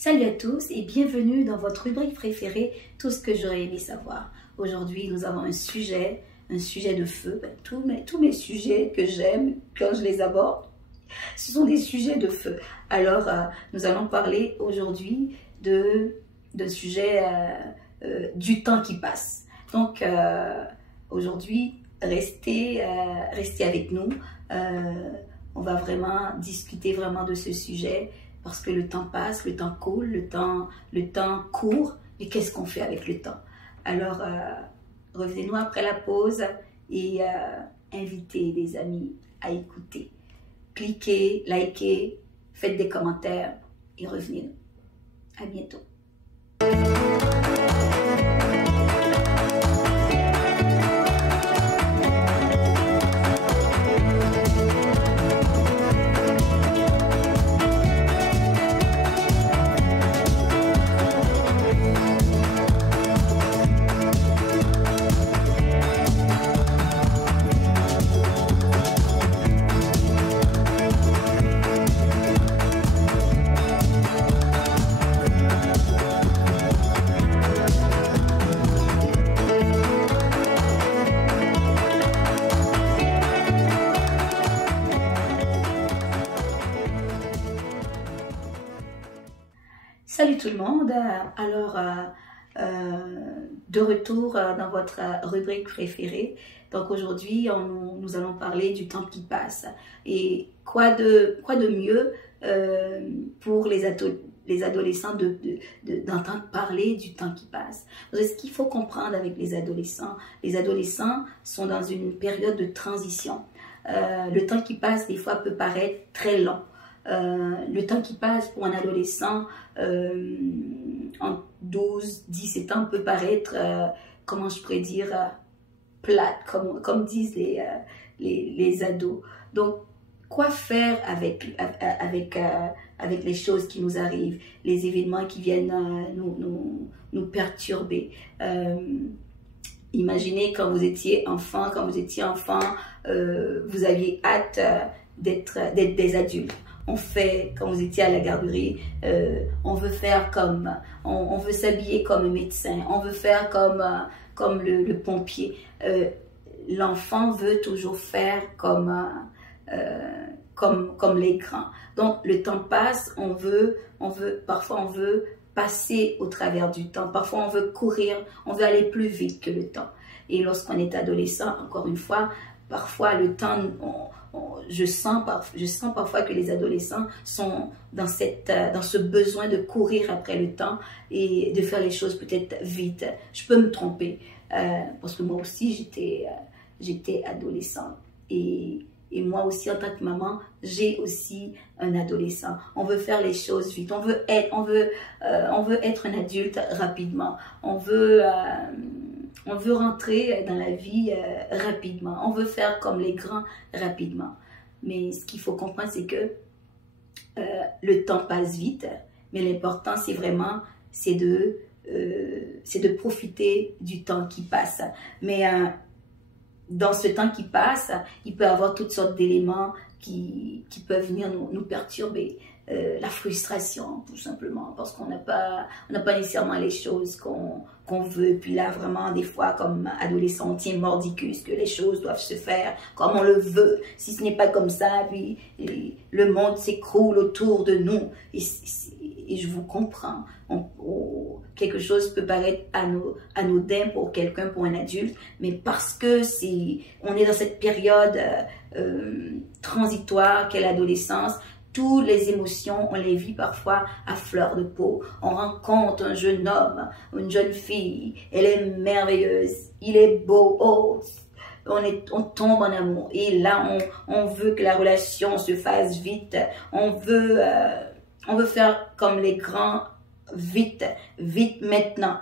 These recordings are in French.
Salut à tous et bienvenue dans votre rubrique préférée, tout ce que j'aurais aimé savoir. Aujourd'hui, nous avons un sujet de feu. Tous mes sujets que j'aime quand je les aborde, ce sont des sujets de feu. Alors, nous allons parler aujourd'hui d'un sujet du temps qui passe. Donc, aujourd'hui, restez avec nous. On va vraiment discuter vraiment de ce sujet. Parce que le temps passe, le temps coule, le temps court, et qu'est-ce qu'on fait avec le temps? Alors, revenez-nous après la pause et invitez des amis à écouter. Cliquez, likez, faites des commentaires et revenez-nous. À bientôt. Salut tout le monde, alors de retour dans votre rubrique préférée. Donc aujourd'hui nous allons parler du temps qui passe et quoi de mieux pour les adolescents d'entendre parler du temps qui passe. Ce qu'il faut comprendre avec les adolescents sont dans une période de transition. Le temps qui passe des fois peut paraître très long. Le temps qui passe pour un adolescent en 12-17 ans peut paraître, comment je pourrais dire, plate, comme disent les ados. Donc, quoi faire avec les choses qui nous arrivent, les événements qui viennent nous perturber. Imaginez quand vous étiez enfant, vous aviez hâte d'être des adultes. On fait, quand vous étiez à la garderie, on veut faire on veut s'habiller comme un médecin, on veut faire comme le pompier. L'enfant veut toujours faire comme les grands. Donc, le temps passe, parfois on veut passer au travers du temps. Parfois, on veut courir, on veut aller plus vite que le temps. Et lorsqu'on est adolescent, encore une fois, parfois le temps... Je sens parfois que les adolescents sont dans ce besoin de courir après le temps et de faire les choses peut-être vite. Je peux me tromper parce que moi aussi j'étais adolescente et moi aussi en tant que maman, j'ai aussi un adolescent. On veut faire les choses vite, on veut être un adulte rapidement, on veut rentrer dans la vie rapidement. On veut faire comme les grands rapidement. Mais ce qu'il faut comprendre, c'est que le temps passe vite. Mais l'important, c'est de profiter du temps qui passe. Mais dans ce temps qui passe, il peut y avoir toutes sortes d'éléments qui peuvent venir nous perturber. La frustration, tout simplement, parce qu'on n'a pas nécessairement les choses qu'on veut. Puis là, vraiment, des fois, comme adolescent, on tient mordicus que les choses doivent se faire comme on le veut. Si ce n'est pas comme ça, puis le monde s'écroule autour de nous. Et je vous comprends. Quelque chose peut paraître anodin pour quelqu'un, pour un adulte, mais parce que on est dans cette période transitoire qu'est l'adolescence. Toutes les émotions, on les vit parfois à fleur de peau. On rencontre un jeune homme, une jeune fille, elle est merveilleuse, il est beau, oh, on tombe en amour. Et là, on veut que la relation se fasse vite. On veut faire comme les grands, vite maintenant.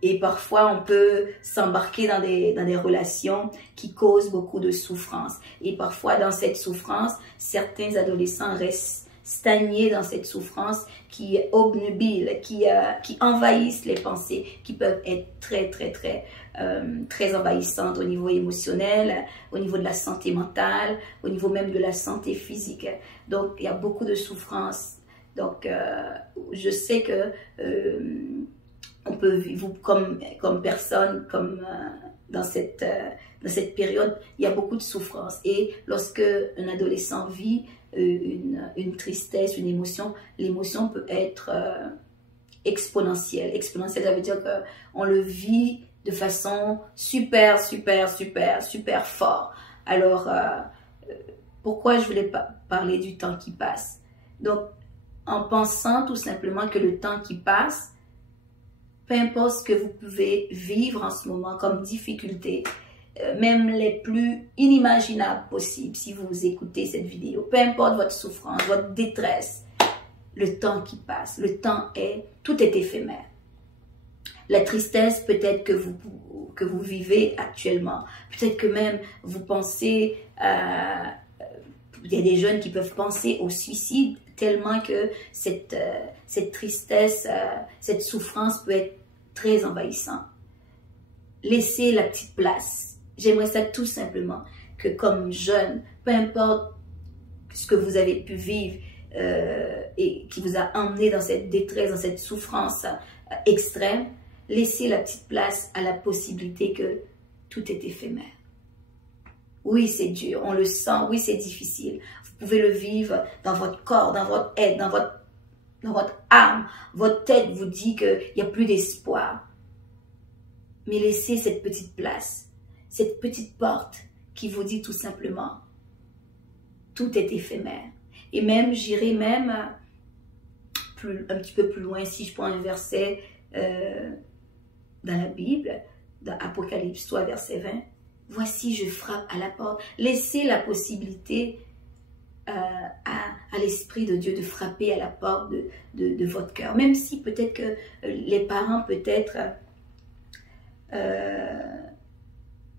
Et parfois, on peut s'embarquer dans des relations qui causent beaucoup de souffrance. Et parfois, dans cette souffrance, certains adolescents restent stagnés dans cette souffrance qui est obnubile, qui envahissent les pensées, qui peuvent être très envahissantes au niveau émotionnel, au niveau de la santé mentale, au niveau même de la santé physique. Donc, il y a beaucoup de souffrances Donc, je sais que on peut vivre comme personne, dans cette période, il y a beaucoup de souffrance. Et lorsque un adolescent vit une tristesse, une émotion, l'émotion peut être exponentielle. Exponentielle, ça veut dire qu'on le vit de façon super, super, super, super fort. Alors, pourquoi je voulais parler du temps qui passe? Donc, en pensant tout simplement que le temps qui passe, peu importe ce que vous pouvez vivre en ce moment comme difficulté, même les plus inimaginables possibles, si vous écoutez cette vidéo, peu importe votre souffrance, votre détresse, le temps qui passe, tout est éphémère. La tristesse peut-être que vous vivez actuellement, peut-être que même vous pensez, il y a des jeunes qui peuvent penser au suicide tellement que cette tristesse, cette souffrance peut être très envahissante. Laissez la petite place. J'aimerais ça tout simplement que comme jeune, peu importe ce que vous avez pu vivre et qui vous a emmené dans cette détresse, dans cette souffrance extrême, laissez la petite place à la possibilité que tout est éphémère. Oui, c'est dur, on le sent, oui, c'est difficile. Vous pouvez le vivre dans votre corps, dans votre être, dans votre âme. Votre tête vous dit qu'il n'y a plus d'espoir. Mais laissez cette petite place, cette petite porte qui vous dit tout simplement, tout est éphémère. Et même, j'irai même un petit peu plus loin, si je prends un verset dans la Bible, dans Apocalypse 3, verset 20, « Voici, je frappe à la porte. » Laissez la possibilité à l'Esprit de Dieu de frapper à la porte de votre cœur. Même si peut-être que les parents peut-être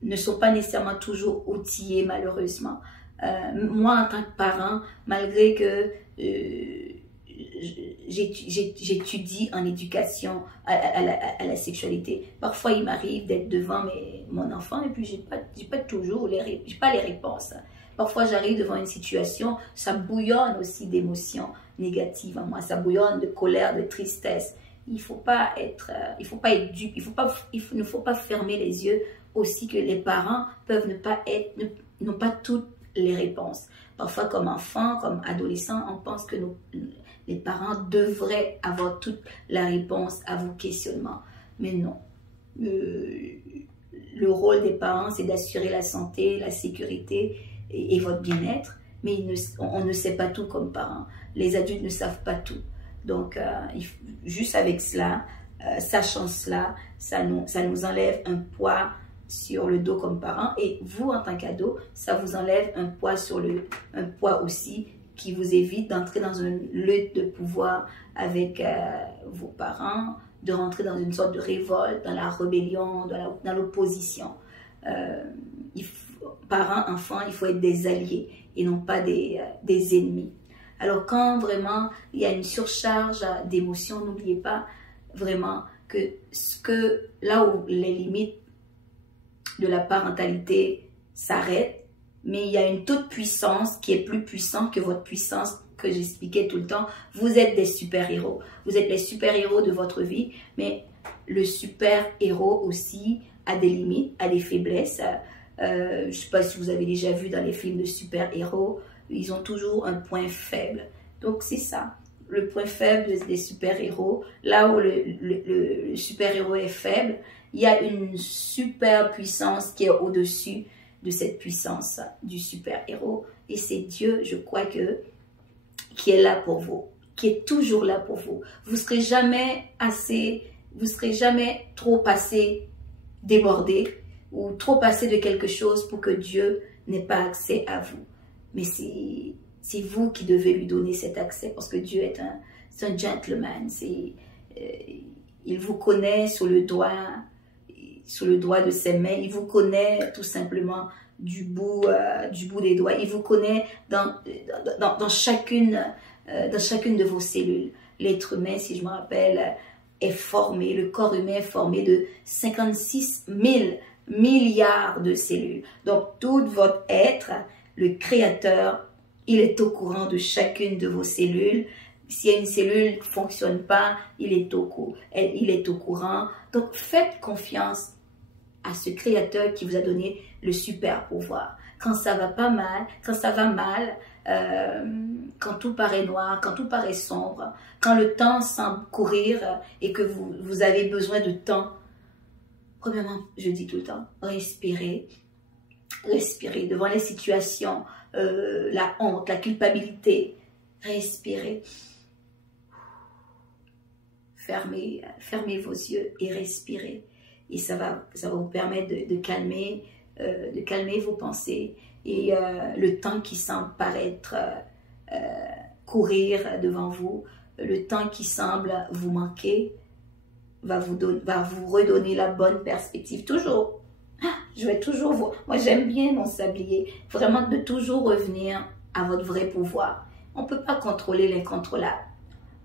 ne sont pas nécessairement toujours outillés malheureusement. Moi en tant que parent, malgré que j'étudie en éducation à la sexualité, parfois il m'arrive d'être devant mon enfant et puis j'ai pas toujours les réponses. Parfois, j'arrive devant une situation, ça bouillonne aussi d'émotions négatives en moi, ça bouillonne de colère, de tristesse. Il ne faut pas être dupe, il ne faut pas fermer les yeux aussi que les parents peuvent n'ont pas toutes les réponses. Parfois, comme enfants, comme adolescents, on pense que les parents devraient avoir toute la réponse à vos questionnements. Mais non. Le rôle des parents, c'est d'assurer la santé, la sécurité et votre bien-être, mais on ne sait pas tout comme parents. Les adultes ne savent pas tout. Donc, juste avec cela, sachant cela, ça nous enlève un poids sur le dos comme parents. Et vous, en tant qu'ado, ça vous enlève un poids aussi qui vous évite d'entrer dans une lutte de pouvoir avec vos parents, de rentrer dans une sorte de révolte, dans la rébellion, dans l'opposition. Parents, enfants, il faut être des alliés et non pas des ennemis. Alors quand vraiment il y a une surcharge d'émotions, n'oubliez pas vraiment que là où les limites de la parentalité s'arrêtent, mais il y a une toute puissance qui est plus puissante que votre puissance que j'expliquais tout le temps. Vous êtes des super-héros. Vous êtes les super-héros de votre vie, mais le super-héros aussi a des limites, a des faiblesses. Je ne sais pas si vous avez déjà vu dans les films de super-héros, ils ont toujours un point faible. Donc c'est ça, le point faible des super-héros. Là où le super-héros est faible, il y a une super puissance qui est au-dessus de cette puissance du super-héros. Et c'est Dieu, je crois qui est là pour vous, qui est toujours là pour vous. Vous ne serez jamais trop débordé ou trop passé de quelque chose pour que Dieu n'ait pas accès à vous. Mais c'est vous qui devez lui donner cet accès parce que Dieu est un gentleman. Il vous connaît sur le doigt de ses mains. Il vous connaît tout simplement du bout des doigts. Il vous connaît dans chacune de vos cellules. L'être humain, si je me rappelle, est formé, le corps humain est formé de 56 000 milliards de cellules. Donc, tout votre être, le Créateur, il est au courant de chacune de vos cellules, s'il y a une cellule qui ne fonctionne pas, il est au courant. Donc, faites confiance à ce créateur qui vous a donné le super pouvoir. Quand ça va pas mal, quand ça va mal, quand tout paraît noir, quand tout paraît sombre, quand le temps semble courir et que vous avez besoin de temps, premièrement, je dis tout le temps, respirez. Respirez devant les situations, la honte, la culpabilité. Respirez. Fermez vos yeux et respirez. Et ça va vous permettre de calmer vos pensées. Et le temps qui semble paraître courir devant vous, le temps qui semble vous manquer, va vous redonner la bonne perspective. Toujours. Je vais toujours voir. Moi, j'aime bien mon sablier. Vraiment, de toujours revenir à votre vrai pouvoir. On ne peut pas contrôler l'incontrôlable.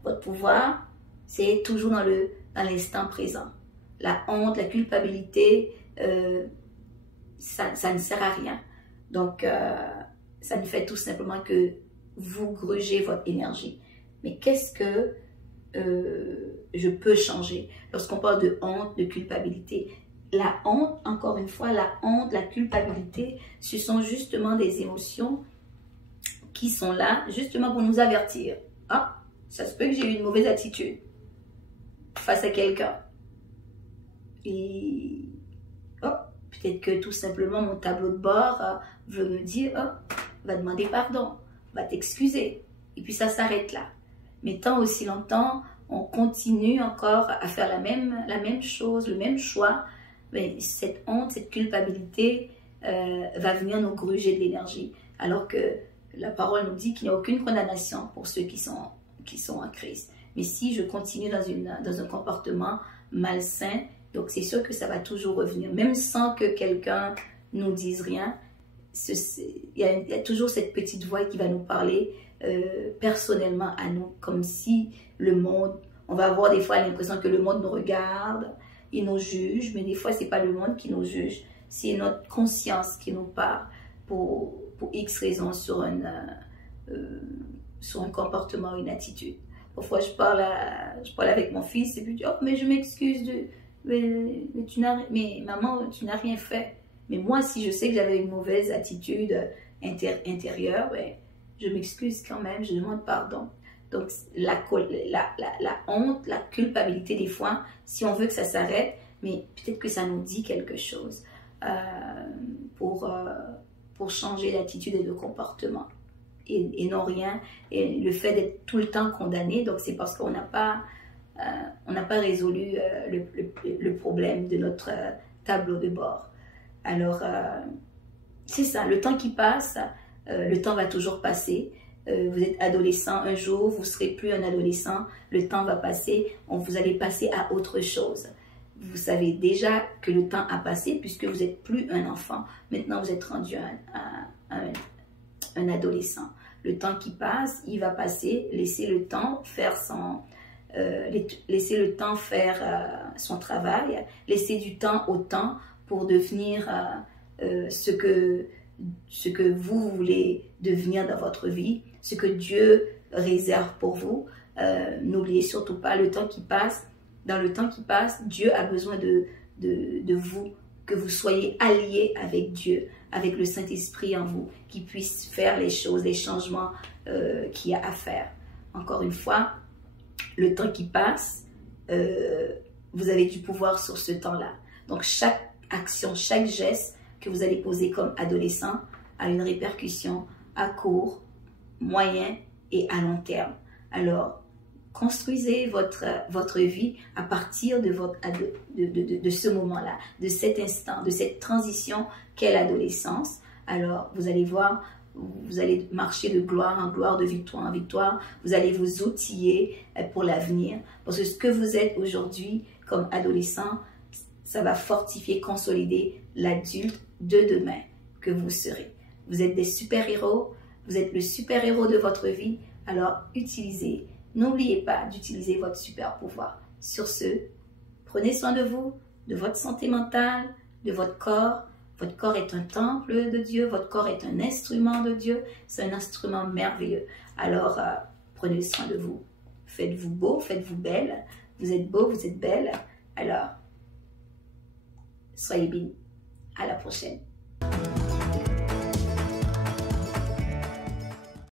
Votre pouvoir, c'est toujours dans l'instant présent. La honte, la culpabilité, ça ne sert à rien. Donc, ça ne fait tout simplement que vous grugez votre énergie. Mais qu'est-ce que je peux changer? Lorsqu'on parle de honte, de culpabilité, la honte, encore une fois, la honte, la culpabilité, ce sont justement des émotions qui sont là justement pour nous avertir. Ah, ça se peut que j'ai eu une mauvaise attitude face à quelqu'un. Et oh, peut-être que tout simplement mon tableau de bord veut me dire, oh, va demander pardon, va t'excuser. Et puis ça s'arrête là. Mais tant aussi longtemps, on continue encore à faire la même chose, le même choix, mais cette honte, cette culpabilité va venir nous gruger de l'énergie. Alors que la parole nous dit qu'il n'y a aucune condamnation pour ceux qui sont en Christ. Mais si je continue dans un comportement malsain, donc c'est sûr que ça va toujours revenir. Même sans que quelqu'un nous dise rien, il y a toujours cette petite voix qui va nous parler personnellement à nous. Comme si le monde, on va avoir des fois l'impression que le monde nous regarde, il nous juge, mais des fois c'est pas le monde qui nous juge, c'est notre conscience qui nous parle pour X raisons sur un comportement, une attitude. Parfois je parle avec mon fils et puis je dis, oh mais je m'excuse, mais maman tu n'as rien fait. Mais moi si je sais que j'avais une mauvaise attitude intérieure, ben, je m'excuse quand même, je demande pardon. Donc, la honte, la culpabilité, des fois, si on veut que ça s'arrête, mais peut-être que ça nous dit quelque chose pour changer d'attitude et de comportement. Et non rien. Et le fait d'être tout le temps condamné, donc c'est parce qu'on n'a pas résolu le problème de notre tableau de bord. Alors, c'est ça, le temps qui passe, le temps va toujours passer. Vous êtes adolescent, un jour, vous ne serez plus un adolescent, le temps va passer, vous allez passer à autre chose. Vous savez déjà que le temps a passé puisque vous n'êtes plus un enfant. Maintenant, vous êtes rendu un adolescent. Le temps qui passe, il va passer, laissez le temps faire son travail, laissez du temps au temps pour devenir ce que vous voulez devenir dans votre vie, ce que Dieu réserve pour vous. N'oubliez surtout pas le temps qui passe. Dans le temps qui passe, Dieu a besoin de vous, que vous soyez alliés avec Dieu, avec le Saint-Esprit en vous, qui puisse faire les choses, les changements qu'il y a à faire. Encore une fois, le temps qui passe, vous avez du pouvoir sur ce temps-là. Donc chaque action, chaque geste que vous allez poser comme adolescent a une répercussion à court, moyen et à long terme. Alors, construisez votre vie à partir de ce moment-là, de cet instant, de cette transition qu'est l'adolescence. Alors, vous allez voir, vous allez marcher de gloire en gloire, de victoire en victoire. Vous allez vous outiller pour l'avenir. Parce que ce que vous êtes aujourd'hui comme adolescent, ça va fortifier, consolider l'adulte de demain que vous serez. Vous êtes des super-héros, vous êtes le super-héros de votre vie, alors utilisez. N'oubliez pas d'utiliser votre super pouvoir. Sur ce, prenez soin de vous, de votre santé mentale, de votre corps. Votre corps est un temple de Dieu, votre corps est un instrument de Dieu, c'est un instrument merveilleux. Alors, prenez soin de vous. faites-vous beau, faites-vous belle. Vous êtes beau, vous êtes belle. Alors, soyez bénis. À la prochaine.